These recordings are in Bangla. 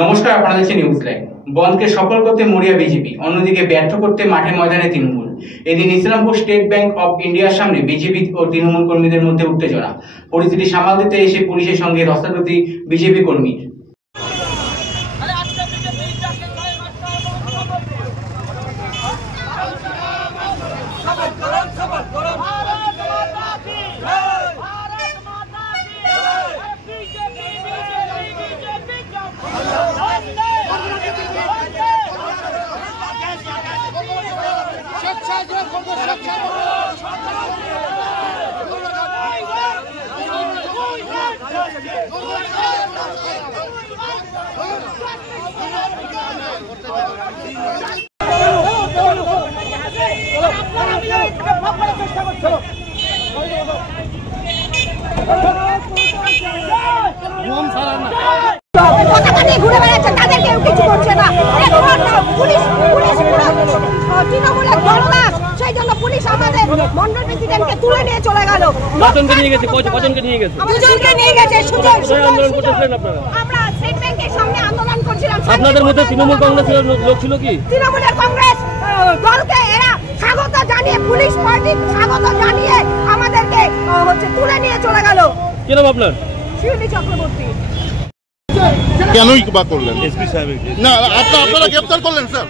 নমস্কার, আপনারা দেখছেন নিউজ লাইভ। বন্ধকে সফল করতে মরিয়া বিজেপি, অন্যদিকে ব্যর্থ করতে মাঠে ময়দানে তৃণমূল। এদিন ইসলামপুর স্টেট ব্যাংক অব ইন্ডিয়ার সামনে বিজেপি ও তৃণমূল কর্মীদের মধ্যে উত্তেজনা। পরিস্থিতি সামাল দিতে এসে পুলিশের সঙ্গে ধস্তাধস্তি বিজেপি কর্মীর। ঘুরে বেড়াচ্ছে, তাদের কেউ কিছু করছে না। তৃণমূলের দলদাস, সেই জন্য পুলিশ আমাদের মন্ডল প্রেসিডেন্টকে তুলে নিয়ে চলে গেল। কজনকে নিয়ে গেছে? কজনকে নিয়ে গেছে? দুজনকে নিয়ে গেছে। আন্দোলন করতেছিলেন আপনারা? আমরা স্টেট ব্যাংকের সামনে আন্দোলন করছিলাম। আপনাদের মধ্যে তৃণমূল কংগ্রেসের লোক ছিল কি? তৃণমূলের কংগ্রেস দলকে এরা স্বাগত জানিয়ে, পুলিশ পার্টি স্বাগত জানিয়ে আমাদেরকে তুলে নিয়ে চলে গেল। কি নাম আপনার? শিউলি চক্রবর্তী। কেনই বা করলেন? এসপি সাহেব না, আপনারা গ্রেপ্তার করলেন স্যার?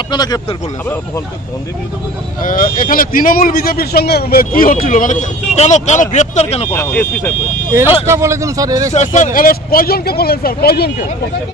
আপনারা গ্রেপ্তার করলেন? এখানে তৃণমূল বিজেপির সঙ্গে কি হচ্ছিল, মানে কেন গ্রেপ্তার কেন করা হলো? এসপি সাহেব এরেস্টটা বলে দিন স্যার। এরেস্ট কয়জনকে করলেন স্যার? কয়জনকে?